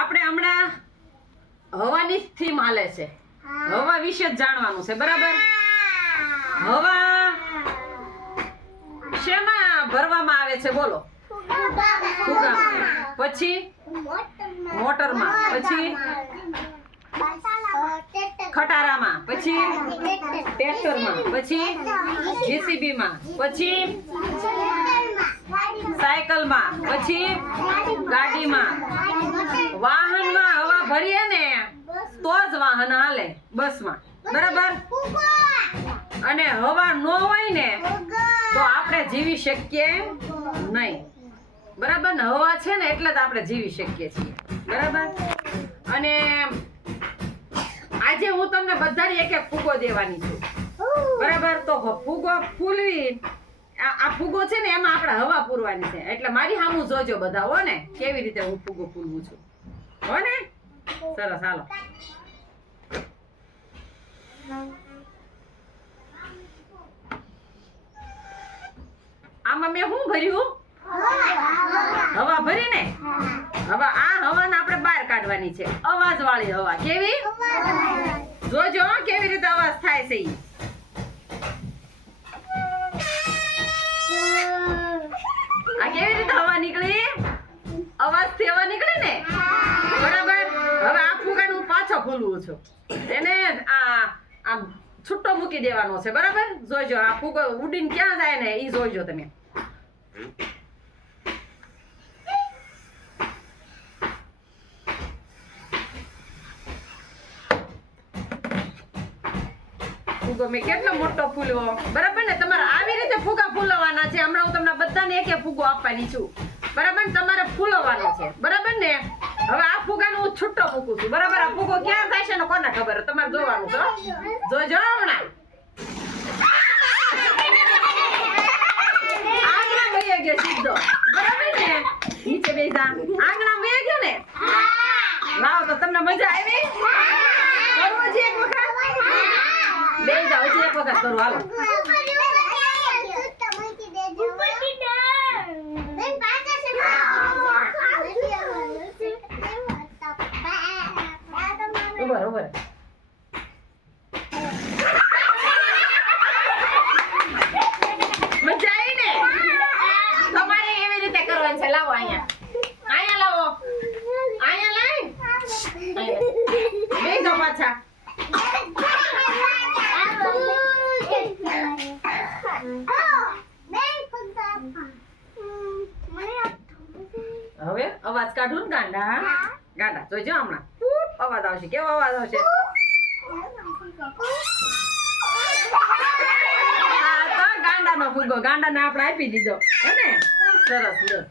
આપણે હમણાં હવાની થીમ હાલે છે. હવા વિશે જ જાણવાનું છે, બરાબર? હવા શેમાં ભરવામાં આવે છે બોલો? ફુગામાં, પછી મોટરમાં, પછી ખટારામાં, પછી ટ્રેક્ટરમાં, પછી જીસીબીમાં, પછી સાયકલમાં, પછી ગાડીમાં. વાહનમાં હવા ભરીએ ને તો જ વાહન હાલે, બસમાં, બરાબર? અને હવા ન હોય ને તો આપણે જીવી શકીએ નહીં, બરાબર ને? હવા છે ને એટલે જ આપણે જીવી શકીએ છીએ, બરાબર? અને આજે હું તમને બધાને એક એક ફૂગો દેવાની છું, બરાબર? તો ફૂગો ફૂલવી, આ ફૂગો છે ને એમાં આપણે હવા પૂરવાની છે, એટલે મારી સામું જોજો બધા, હો ને, કેવી રીતે હું ફૂગો ફૂલવું છું, હો ને? સરસ, હાલો. આમાં મેં શું ભર્યું? હવા ભરી ને. હવે આ હવાને આપણે બહાર કાઢવાની છે, અવાજ વાળી હવા. કેવી? જોજો કેવી રીતે અવાજ થાય છે. આ કેવી રીતે હવા નીકળી? અવાજથી હવા નીકળી ને, બરાબર? હવે આ ફુગાને હું પાછો ફૂલવું છું, એને આ છૂટો મૂકી દેવાનો છે, બરાબર? જોજો આ ફુગો ઉડીને ક્યાં જાય ને ઈ જોજો તમે. ફુગો મેં કેટલો મોટો ફૂલ્યો, બરાબર ને? તમારે આવી રીતે ફુગા ફૂલવાના છે. હમણાં હું તમને બધાને એક એક ફુગો આપવાની છું, બરાબર? તમારે ફૂલવાનો છે, બરાબર ને? હવે આ ફુગાને હું છૂટો મૂકું છું, બરાબર? આ ફુગો ક્યાં થાય છે ને કોને ખબર? તમારે જોવાનું છે, જોજો હમણાં. આગળ વહી ગયો સીધો, બરાબર ને? નીચે બેસા, આગળ વહી ગયો ને. લાવો તો તમને મજા આવી? કરવો છે એક વખત? બે જાઓ, એક વખત કરો, હાલો. ઉભર ઉભર. મજા આવી ને? તમારે એવી રીતે કરવાનું છે. લાવો અહીંયા, અહીંયા લાવો, અહીંયા લાય. બે જાઓ પાછા. હવે અવાજ કાઢું ને ગાંડા, ગાંડા જોઈજો હમણાં અવાજ આવશે. કેવો અવાજ આવશે? ગાંડાનો ફૂગો, ગાંડાને આપણે આપી દીધો, હે ને? સરસ.